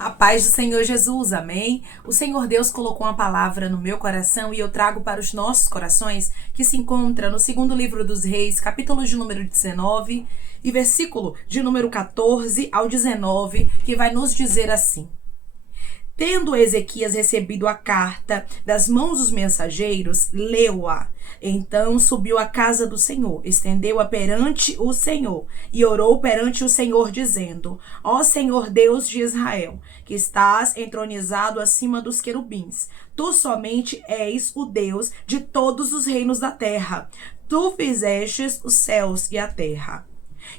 A paz do Senhor Jesus, amém? O Senhor Deus colocou uma palavra no meu coração e eu trago para os nossos corações, que se encontra no segundo livro dos Reis, capítulo de número 19 e versículo de número 14 ao 19, que vai nos dizer assim: Tendo Ezequias recebido a carta das mãos dos mensageiros, leu-a. Então subiu à casa do Senhor, estendeu-a perante o Senhor e orou perante o Senhor, dizendo: Ó Senhor Deus de Israel, que estás entronizado acima dos querubins, tu somente és o Deus de todos os reinos da terra. Tu fizestes os céus e a terra.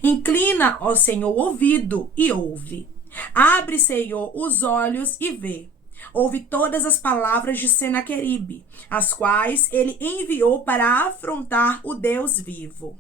Inclina, ó Senhor, o ouvido e ouve. Abre, Senhor, os olhos e vê. Ouve todas as palavras de Senaqueribe, as quais ele enviou para afrontar o Deus vivo.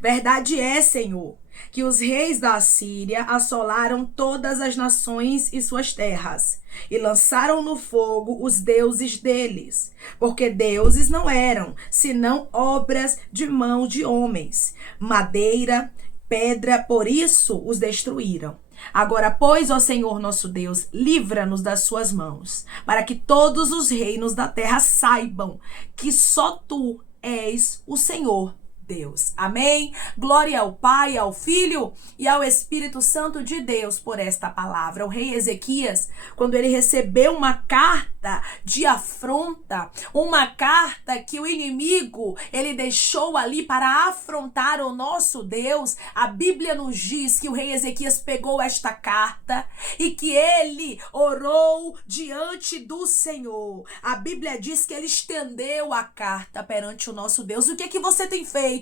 Verdade é, Senhor, que os reis da Assíria assolaram todas as nações e suas terras, e lançaram no fogo os deuses deles, porque deuses não eram, senão obras de mão de homens, madeira, pedra, por isso os destruíram. Agora, pois, ó Senhor nosso Deus, livra-nos das suas mãos, para que todos os reinos da terra saibam que só tu és o Senhor Deus. Amém? Glória ao Pai, ao Filho e ao Espírito Santo de Deus por esta palavra. O rei Ezequias, quando ele recebeu uma carta de afronta, uma carta que o inimigo, ele deixou ali para afrontar o nosso Deus, a Bíblia nos diz que o rei Ezequias pegou esta carta e que ele orou diante do Senhor. A Bíblia diz que ele estendeu a carta perante o nosso Deus. O que é que você tem feito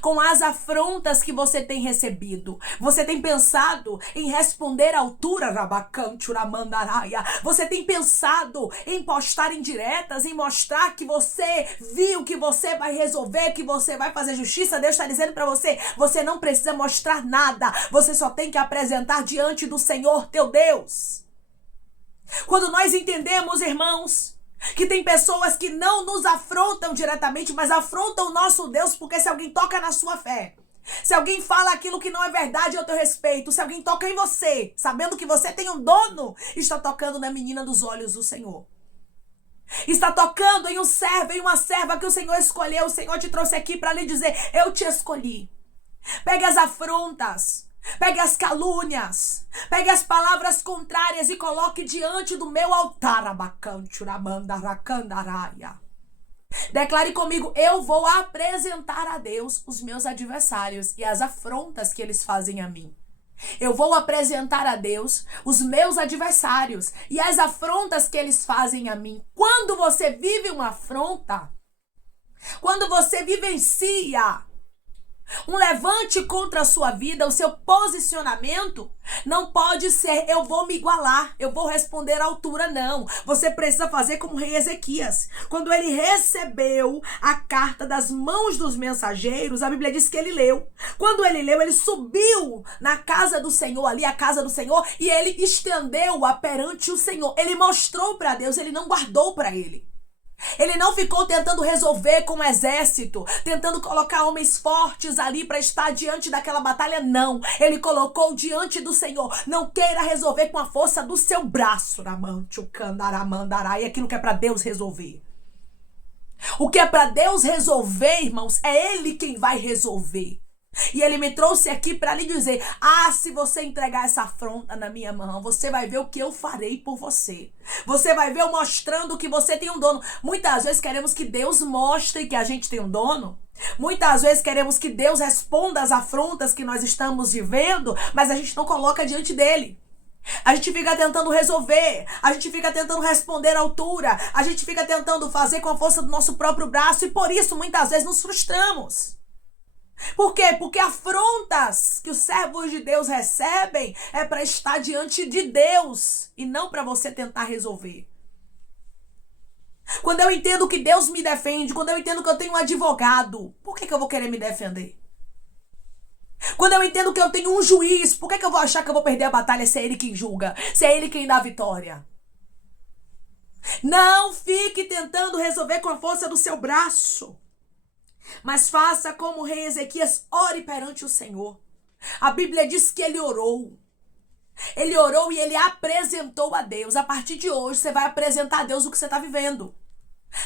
com as afrontas que você tem recebido? Você tem pensado em responder à altura, Rabacanturamandaraia? Você tem pensado em postar indiretas, em mostrar que você viu, que você vai resolver, que você vai fazer justiça? Deus está dizendo para você, você não precisa mostrar nada, você só tem que apresentar diante do Senhor teu Deus. Quando nós entendemos, irmãos, que tem pessoas que não nos afrontam diretamente, mas afrontam o nosso Deus, porque se alguém toca na sua fé, se alguém fala aquilo que não é verdade ao teu respeito, se alguém toca em você, sabendo que você tem um dono, está tocando na menina dos olhos do Senhor. Está tocando em um servo, em uma serva que o Senhor escolheu. O Senhor te trouxe aqui para lhe dizer, eu te escolhi. Pegue as afrontas, pegue as calúnias, pegue as palavras contrárias e coloque diante do meu altar. Declare comigo, eu vou apresentar a Deus os meus adversários e as afrontas que eles fazem a mim. Eu vou apresentar a Deus os meus adversários e as afrontas que eles fazem a mim. Quando você vive uma afronta, quando você vivencia um levante contra a sua vida, o seu posicionamento não pode ser, eu vou me igualar, eu vou responder à altura, não. Você precisa fazer como o rei Ezequias. Quando ele recebeu a carta das mãos dos mensageiros, a Bíblia diz que ele leu. Quando ele leu, ele subiu na casa do Senhor, ali a casa do Senhor, e ele estendeu-a perante o Senhor. Ele mostrou para Deus, ele não guardou para ele. Ele não ficou tentando resolver com o exército, tentando colocar homens fortes ali para estar diante daquela batalha, não. Ele colocou diante do Senhor. Não queira resolver com a força do seu braço, e aquilo que é para Deus resolver. O que é para Deus resolver, irmãos, é Ele quem vai resolver. E ele me trouxe aqui para lhe dizer, se você entregar essa afronta na minha mão, você vai ver o que eu farei por você. Você vai ver eu mostrando que você tem um dono. Muitas vezes queremos que Deus mostre que a gente tem um dono. Muitas vezes queremos que Deus responda às afrontas que nós estamos vivendo, mas a gente não coloca diante dele. A gente fica tentando resolver, a gente fica tentando responder à altura, a gente fica tentando fazer com a força do nosso próprio braço e por isso muitas vezes nos frustramos. Por quê? Porque afrontas que os servos de Deus recebem é para estar diante de Deus e não para você tentar resolver. Quando eu entendo que Deus me defende, quando eu entendo que eu tenho um advogado, por que eu vou querer me defender? Quando eu entendo que eu tenho um juiz, por que eu vou achar que eu vou perder a batalha se é ele quem julga, se é ele quem dá a vitória? Não fique tentando resolver com a força do seu braço. Mas faça como o rei Ezequias, ore perante o Senhor. A Bíblia diz que ele orou. Ele orou e ele apresentou a Deus. A partir de hoje, você vai apresentar a Deus o que você está vivendo.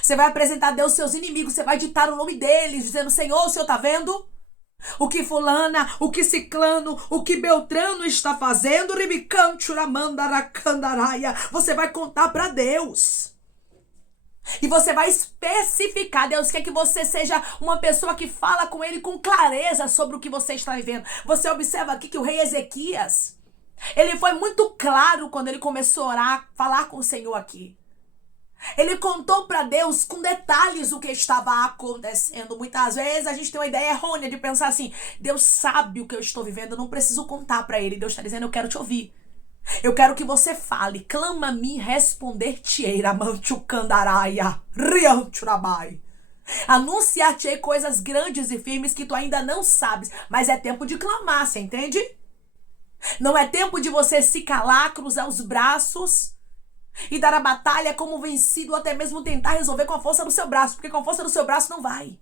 Você vai apresentar a Deus seus inimigos. Você vai ditar o nome deles, dizendo: Senhor, o Senhor está vendo? O que fulana, o que ciclano, o que Beltrano está fazendo? Você vai contar para Deus. E você vai especificar. Deus quer que você seja uma pessoa que fala com ele com clareza sobre o que você está vivendo. Você observa aqui que o rei Ezequias, ele foi muito claro quando ele começou a orar, falar com o Senhor aqui. Ele contou para Deus com detalhes o que estava acontecendo. Muitas vezes a gente tem uma ideia errônea de pensar assim: Deus sabe o que eu estou vivendo, eu não preciso contar para ele. Deus está dizendo: eu quero te ouvir. Eu quero que você fale. Clama a mim, responder-te-ei. Anunciar-te-ei coisas grandes e firmes que tu ainda não sabes. Mas é tempo de clamar, você entende? Não é tempo de você se calar, cruzar os braços e dar a batalha como vencido, ou até mesmo tentar resolver com a força do seu braço. Porque com a força do seu braço não vai.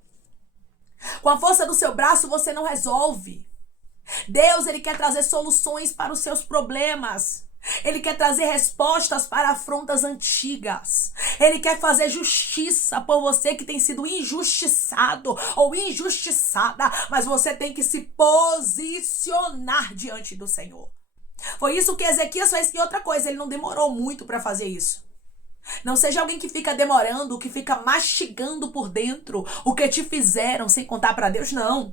Com a força do seu braço você não resolve. Deus, ele quer trazer soluções para os seus problemas. Ele quer trazer respostas para afrontas antigas. Ele quer fazer justiça por você que tem sido injustiçado ou injustiçada. Mas você tem que se posicionar diante do Senhor. Foi isso que Ezequias fez. E outra coisa, ele não demorou muito para fazer isso. Não seja alguém que fica demorando, que fica mastigando por dentro o que te fizeram sem contar para Deus, não.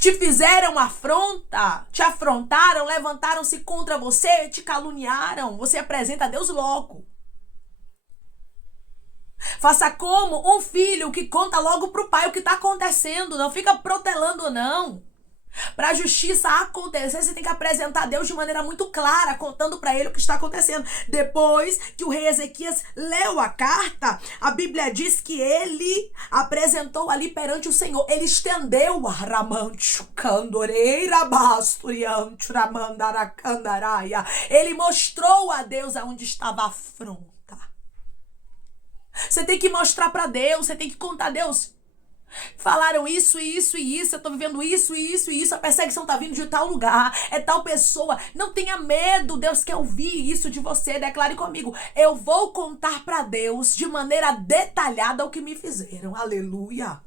Te fizeram afronta, te afrontaram, levantaram-se contra você, te caluniaram. Você apresenta a Deus logo. Faça como um filho que conta logo pro pai o que está acontecendo. Não fica protelando, não. Para a justiça acontecer, você tem que apresentar a Deus de maneira muito clara, contando para ele o que está acontecendo. Depois que o rei Ezequias leu a carta, a Bíblia diz que ele apresentou ali perante o Senhor. Ele estendeu a ele mostrou a Deus aonde estava a afronta. Você tem que mostrar para Deus, você tem que contar a Deus. Falaram isso, isso e isso, eu tô vivendo isso, isso e isso, a perseguição tá vindo de tal lugar, é tal pessoa. Não tenha medo, Deus quer ouvir isso de você. Declare comigo: eu vou contar para Deus de maneira detalhada o que me fizeram. Aleluia.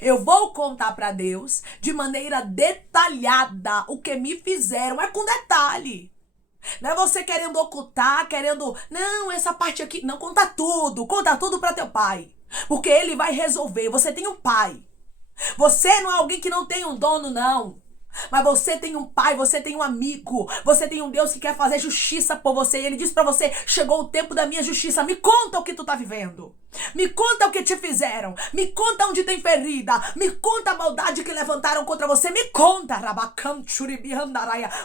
Eu vou contar para Deus de maneira detalhada o que me fizeram. É com detalhe. Não é você querendo ocultar, querendo... Não, essa parte aqui... Não, conta tudo para teu pai. Porque ele vai resolver. Você tem um pai. Você não é alguém que não tem um dono, não. Mas você tem um pai, você tem um amigo. Você tem um Deus que quer fazer justiça por você. E ele diz pra você: chegou o tempo da minha justiça. Me conta o que tu tá vivendo. Me conta o que te fizeram. Me conta onde tem ferida. Me conta a maldade que levantaram contra você. Me conta,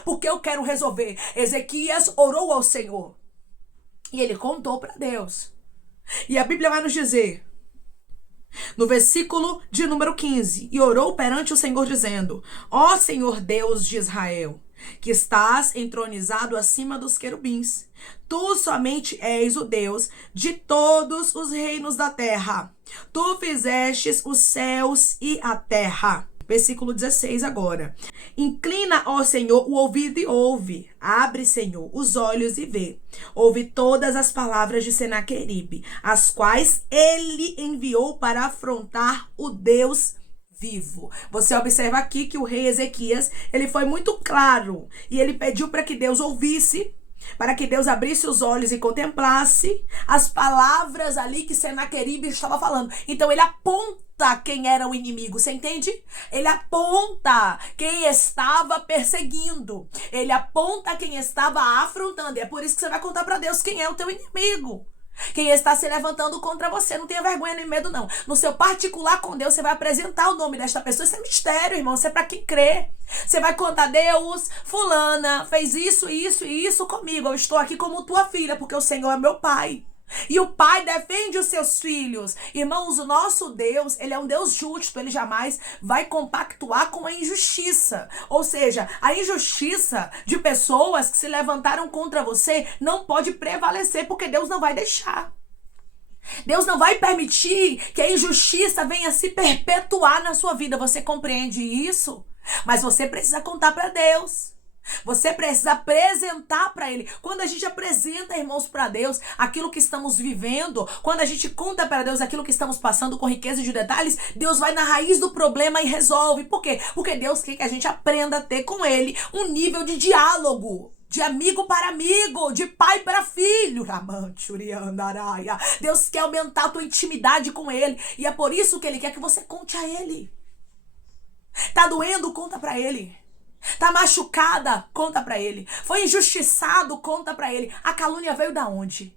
porque eu quero resolver. Ezequias orou ao Senhor. E ele contou pra Deus. E a Bíblia vai nos dizer, no versículo de número 15: e orou perante o Senhor, dizendo: ó Senhor Deus de Israel, que estás entronizado acima dos querubins, tu somente és o Deus de todos os reinos da terra. Tu fizestes os céus e a terra. Versículo 16 agora. Inclina, ó Senhor, o ouvido e ouve. Abre, Senhor, os olhos e vê. Ouve todas as palavras de Senaqueribe, as quais ele enviou para afrontar o Deus vivo. Você observa aqui que o rei Ezequias, ele foi muito claro. E ele pediu para que Deus ouvisse, para que Deus abrisse os olhos e contemplasse as palavras ali que Senaqueribe estava falando. Então ele aponta quem era o inimigo, você entende? Ele aponta quem estava perseguindo. Ele aponta quem estava afrontando. E é por isso que você vai contar para Deus quem é o teu inimigo. Quem está se levantando contra você. Não tenha vergonha nem medo, não. No seu particular com Deus, você vai apresentar o nome desta pessoa. Isso é mistério, irmão. Isso é para quem crê. Você vai contar: Deus, fulana fez isso, isso e isso comigo. Eu estou aqui como tua filha, porque o Senhor é meu pai. E o pai defende os seus filhos. Irmãos, o nosso Deus, ele é um Deus justo. Ele jamais vai compactuar com a injustiça. Ou seja, a injustiça de pessoas que se levantaram contra você não pode prevalecer, porque Deus não vai deixar. Deus não vai permitir que a injustiça venha se perpetuar na sua vida. Você compreende isso? Mas você precisa contar para Deus. Você precisa apresentar para ele. Quando a gente apresenta, irmãos, para Deus aquilo que estamos vivendo, quando a gente conta para Deus aquilo que estamos passando com riqueza de detalhes, Deus vai na raiz do problema e resolve. Por quê? Porque Deus quer que a gente aprenda a ter com ele um nível de diálogo. De amigo para amigo, de pai para filho. Deus quer aumentar a tua intimidade com ele. E é por isso que ele quer que você conte a ele. Tá doendo? Conta para ele. Tá machucada? Conta pra ele. Foi injustiçado? Conta pra ele. A calúnia veio da onde?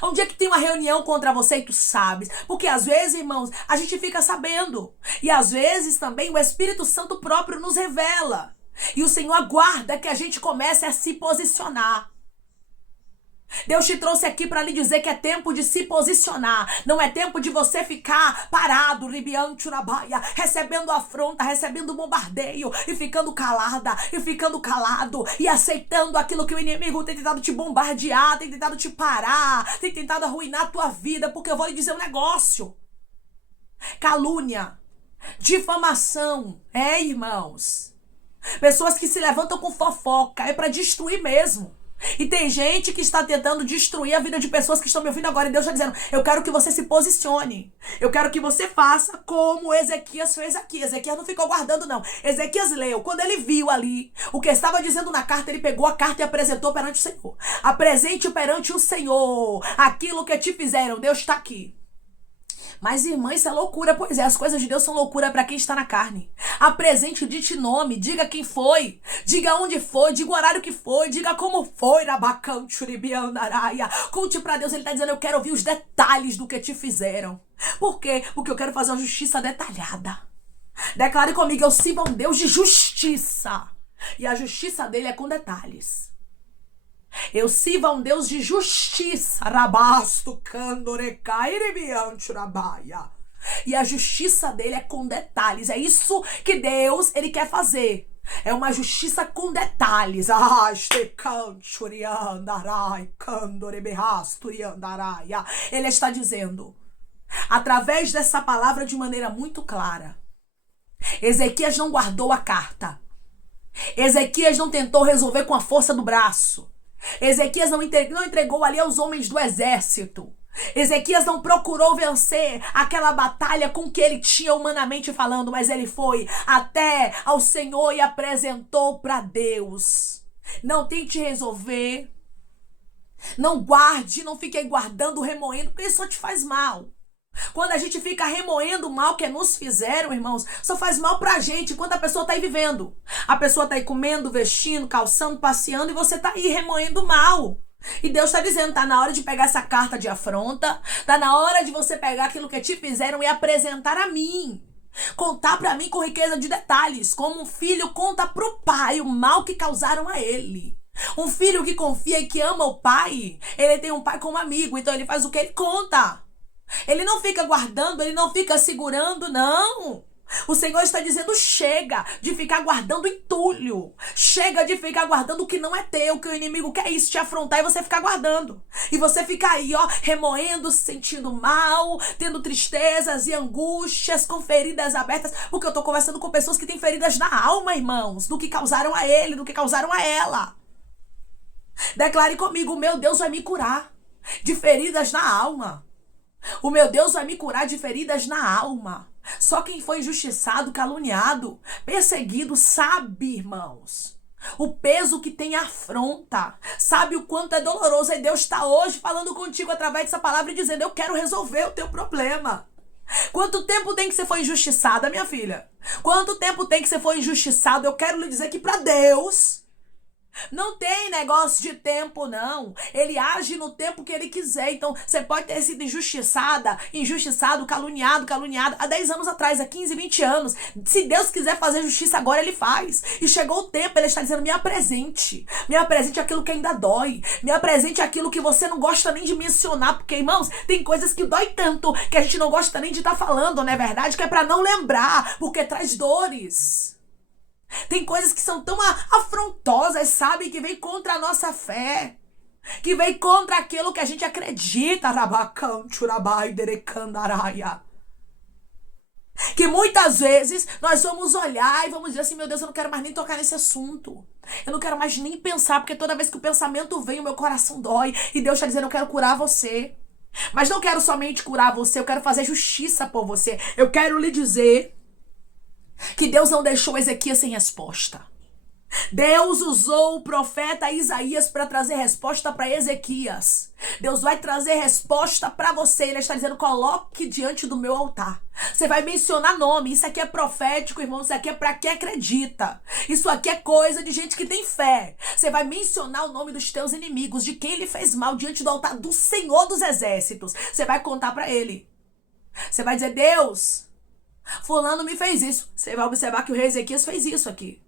Onde é que tem uma reunião contra você e tu sabes? Porque às vezes, irmãos, a gente fica sabendo. E às vezes também o Espírito Santo próprio nos revela. E o Senhor aguarda que a gente comece a se posicionar. Deus te trouxe aqui para lhe dizer que é tempo de se posicionar. Não é tempo de você ficar parado, recebendo afronta, recebendo bombardeio e ficando calada, e ficando calado, e aceitando aquilo que o inimigo tem tentado te bombardear, tem tentado te parar, tem tentado arruinar a tua vida. Porque eu vou lhe dizer um negócio. Calúnia, difamação, irmãos. Pessoas que se levantam com fofoca, é para destruir mesmo. E tem gente que está tentando destruir a vida de pessoas que estão me ouvindo agora. E Deus está dizendo, eu quero que você se posicione. Eu quero que você faça como Ezequias fez aqui. Ezequias não ficou guardando, não. Ezequias leu. Quando ele viu ali o que estava dizendo na carta, ele pegou a carta e apresentou perante o Senhor. Apresente perante o Senhor aquilo que te fizeram. Deus está aqui. Mas, irmã, isso é loucura. Pois é, as coisas de Deus são loucura para quem está na carne. Apresente, dite nome, diga quem foi, diga onde foi, diga o horário que foi, diga como foi. Conte para Deus, ele está dizendo, eu quero ouvir os detalhes do que te fizeram. Por quê? Porque eu quero fazer uma justiça detalhada. Declare comigo, eu sirvo a um Deus de justiça. E a justiça dele é com detalhes. Eu sirvo a um Deus de justiça. E a justiça dele é com detalhes. É isso que Deus, ele quer fazer. É uma justiça com detalhes. Ele está dizendo, através dessa palavra de maneira muito clara, Ezequias não guardou a carta. Ezequias não tentou resolver com a força do braço. Ezequias não entregou ali aos homens do exército. Ezequias não procurou vencer aquela batalha com que ele tinha humanamente falando, mas ele foi até ao Senhor e apresentou para Deus. Não tente resolver. Não guarde, não fique aí guardando, remoendo, porque isso só te faz mal. Quando a gente fica remoendo o mal que nos fizeram, irmãos, só faz mal pra gente enquanto a pessoa tá aí vivendo. A pessoa tá aí comendo, vestindo, calçando, passeando e você tá aí remoendo o mal. E Deus tá dizendo, tá na hora de pegar essa carta de afronta, tá na hora de você pegar aquilo que te fizeram e apresentar a mim. Contar pra mim com riqueza de detalhes, como um filho conta pro pai o mal que causaram a ele. Um filho que confia e que ama o pai, ele tem um pai como amigo, então ele faz o que ele conta. Ele não fica guardando, ele não fica segurando, não. O Senhor está dizendo, chega de ficar guardando entulho. Chega de ficar guardando o que não é teu, que o inimigo quer isso, te afrontar e você ficar guardando. E você fica aí, remoendo, se sentindo mal, tendo tristezas e angústias, com feridas abertas. Porque eu tô conversando com pessoas que têm feridas na alma, irmãos, do que causaram a ele, do que causaram a ela. Declare comigo, o meu Deus vai me curar de feridas na alma. O meu Deus vai me curar de feridas na alma. Só quem foi injustiçado, caluniado, perseguido, sabe, irmãos, o peso que tem a afronta. Sabe o quanto é doloroso. E Deus está hoje falando contigo através dessa palavra e dizendo, eu quero resolver o teu problema. Quanto tempo tem que você foi injustiçada, minha filha? Quanto tempo tem que você foi injustiçado? Eu quero lhe dizer que para Deus não tem negócio de tempo, não. Ele age no tempo que ele quiser. Então, você pode ter sido injustiçado, caluniado há 10 anos atrás, há 15, 20 anos. Se Deus quiser fazer justiça agora, ele faz. E chegou o tempo, ele está dizendo, me apresente. Me apresente aquilo que ainda dói. Me apresente aquilo que você não gosta nem de mencionar. Porque, irmãos, tem coisas que dói tanto que a gente não gosta nem de estar falando, não é verdade? Que é para não lembrar, porque traz dores. Tem coisas que são tão afrontosas, sabe? Que vem contra a nossa fé. Que vem contra aquilo que a gente acredita. Que muitas vezes nós vamos olhar e vamos dizer assim, meu Deus, eu não quero mais nem tocar nesse assunto. Eu não quero mais nem pensar, porque toda vez que o pensamento vem, o meu coração dói. E Deus está dizendo, eu quero curar você. Mas não quero somente curar você, eu quero fazer justiça por você. Eu quero lhe dizer que Deus não deixou Ezequias sem resposta. Deus usou o profeta Isaías para trazer resposta para Ezequias. Deus vai trazer resposta para você. Ele está dizendo, coloque diante do meu altar. Você vai mencionar nome. Isso aqui é profético, irmão. Isso aqui é para quem acredita. Isso aqui é coisa de gente que tem fé. Você vai mencionar o nome dos teus inimigos, de quem ele fez mal, diante do altar do Senhor dos Exércitos. Você vai contar para ele. Você vai dizer, Deus, fulano me fez isso. Você vai observar que o rei Ezequias fez isso aqui.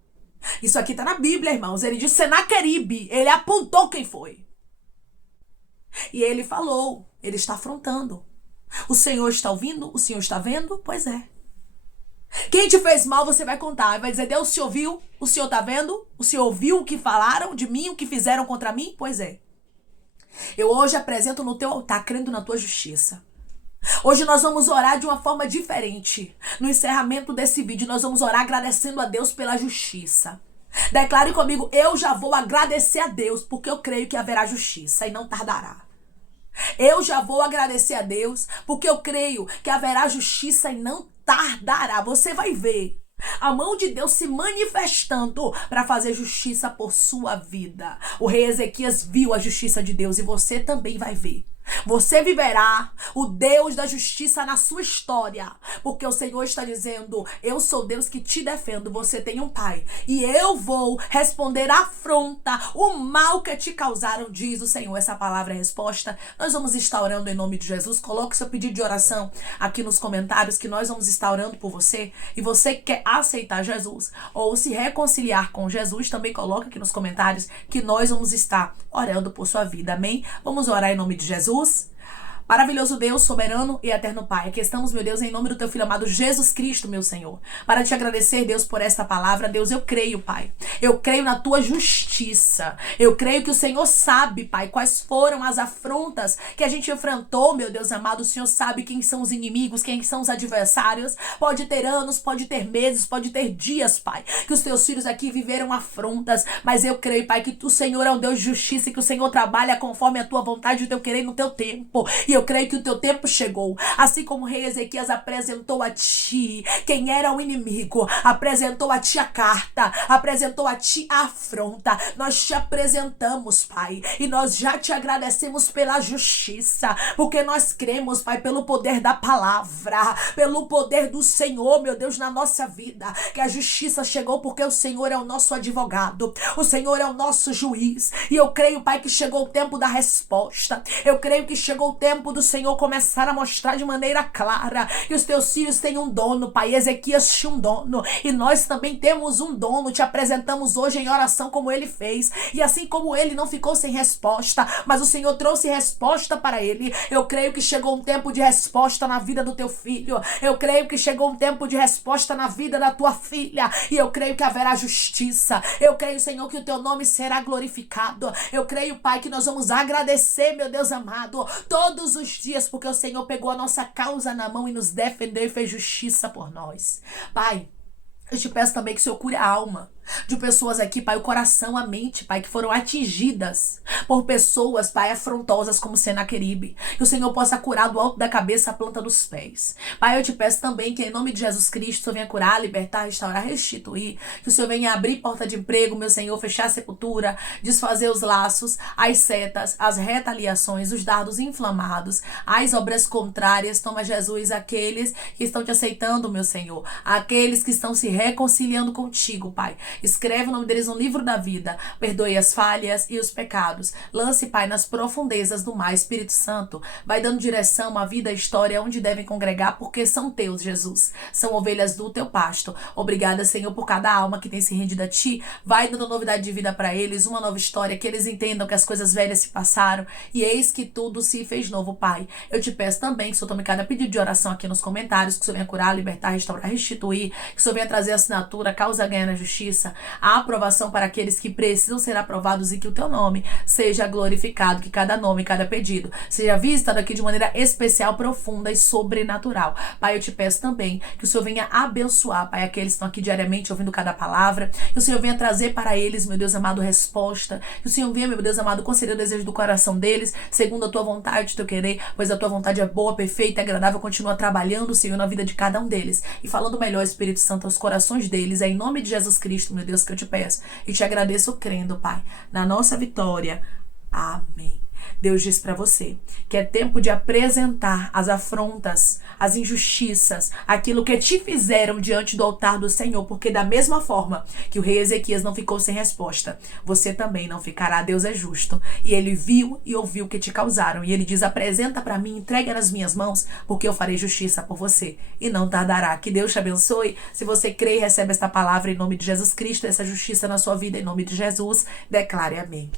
Isso aqui tá na Bíblia, irmãos. Ele disse Senaqueribe. Ele apontou quem foi. E ele falou. Ele está afrontando. O Senhor está ouvindo? O Senhor está vendo? Pois é. Quem te fez mal, você vai contar. Vai dizer, Deus, o Senhor viu? O Senhor está vendo? O Senhor ouviu o que falaram de mim? O que fizeram contra mim? Pois é. Eu hoje apresento no teu altar, crendo na tua justiça. Hoje nós vamos orar de uma forma diferente. No encerramento desse vídeo, nós vamos orar agradecendo a Deus pela justiça. Declare comigo, eu já vou agradecer a Deus, porque eu creio que haverá justiça e não tardará. Eu já vou agradecer a Deus, porque eu creio que haverá justiça e não tardará. Você vai ver a mão de Deus se manifestando para fazer justiça por sua vida. O rei Ezequias viu a justiça de Deus e você também vai ver. Você viverá o Deus da justiça na sua história, porque o Senhor está dizendo, eu sou Deus que te defendo, você tem um pai, e eu vou responder à afronta, o mal que te causaram, diz o Senhor. Essa palavra é resposta. Nós vamos estar orando em nome de Jesus. Coloque seu pedido de oração aqui nos comentários, que nós vamos estar orando por você. E você que quer aceitar Jesus ou se reconciliar com Jesus, também coloca aqui nos comentários, que nós vamos estar orando por sua vida, amém? Vamos orar em nome de Jesus. Maravilhoso Deus, soberano e eterno Pai, aqui estamos, meu Deus, em nome do teu Filho amado Jesus Cristo, meu Senhor, para te agradecer, Deus, por esta palavra. Deus, eu creio, Pai, eu creio na tua justiça, eu creio que o Senhor sabe, Pai, quais foram as afrontas que a gente enfrentou, meu Deus amado. O Senhor sabe quem são os inimigos, quem são os adversários. Pode ter anos, pode ter meses, pode ter dias, Pai, que os teus filhos aqui viveram afrontas, mas eu creio, Pai, que o Senhor é um Deus de justiça e que o Senhor trabalha conforme a tua vontade e o teu querer no teu tempo. E eu creio que o teu tempo chegou. Assim como o rei Ezequias apresentou a ti quem era o inimigo, apresentou a ti a carta, apresentou a ti a afronta. Nós te apresentamos, Pai, e nós já te agradecemos pela justiça, porque nós cremos, Pai, pelo poder da palavra, pelo poder do Senhor, meu Deus, na nossa vida, que a justiça chegou porque o Senhor é o nosso advogado, o Senhor é o nosso juiz. E eu creio, Pai, que chegou o tempo da resposta. Eu creio que chegou o tempo do Senhor começar a mostrar de maneira clara que os teus filhos têm um dono, Pai. Ezequias tinha um dono e nós também temos um dono. Te apresentamos hoje em oração como ele fez, e assim como ele não ficou sem resposta, mas o Senhor trouxe resposta para ele. Eu creio que chegou um tempo de resposta na vida do teu filho. Eu creio que chegou um tempo de resposta na vida da tua filha, e eu creio que haverá justiça. Eu creio, Senhor, que o teu nome será glorificado. Eu creio, Pai, que nós vamos agradecer, meu Deus amado, todos os dias, porque o Senhor pegou a nossa causa na mão e nos defendeu e fez justiça por nós. Pai, eu te peço também que o Senhor cure a alma de pessoas aqui, Pai, o coração, a mente, Pai, que foram atingidas por pessoas, Pai, afrontosas como Senaqueribe. Que o Senhor possa curar do alto da cabeça à planta dos pés. Pai, eu te peço também que em nome de Jesus Cristo o Senhor venha curar, libertar, restaurar, restituir. Que o Senhor venha abrir porta de emprego, meu Senhor, fechar a sepultura, desfazer os laços, as setas, as retaliações, os dardos inflamados, as obras contrárias. Toma, Jesus, aqueles que estão te aceitando, meu Senhor, aqueles que estão se reconciliando contigo, Pai. Escreve o nome deles no livro da vida. Perdoe as falhas e os pecados. Lance, Pai, nas profundezas do mar. Espírito Santo, vai dando direção à vida, à história, onde devem congregar, porque são teus, Jesus. São ovelhas do teu pasto. Obrigada, Senhor, por cada alma que tem se rendido a ti. Vai dando novidade de vida para eles, uma nova história, que eles entendam que as coisas velhas se passaram e eis que tudo se fez novo, Pai. Eu te peço também que o Senhor tome cada pedido de oração aqui nos comentários, que o Senhor venha curar, libertar, restaurar, restituir, que o Senhor venha trazer fazer assinatura, causa ganha na justiça, a aprovação para aqueles que precisam ser aprovados e que o teu nome seja glorificado, que cada nome, cada pedido seja visitado aqui de maneira especial, profunda e sobrenatural. Pai, eu te peço também que o Senhor venha abençoar, Pai, aqueles que estão aqui diariamente ouvindo cada palavra, que o Senhor venha trazer para eles, meu Deus amado, resposta, que o Senhor venha, meu Deus amado, conceder o desejo do coração deles, segundo a tua vontade, o teu querer, pois a tua vontade é boa, perfeita, agradável, continua trabalhando, Senhor, na vida de cada um deles e falando melhor, Espírito Santo, aos corações deles. É em nome de Jesus Cristo, meu Deus, que eu te peço e te agradeço crendo, Pai, na nossa vitória. Amém. Deus diz para você que é tempo de apresentar as afrontas, as injustiças, aquilo que te fizeram diante do altar do Senhor, porque da mesma forma que o rei Ezequias não ficou sem resposta, você também não ficará. Deus é justo e ele viu e ouviu o que te causaram e ele diz: apresenta para mim, entrega nas minhas mãos, porque eu farei justiça por você e não tardará. Que Deus te abençoe. Se você crê e recebe esta palavra em nome de Jesus Cristo, essa justiça na sua vida em nome de Jesus, declare amém.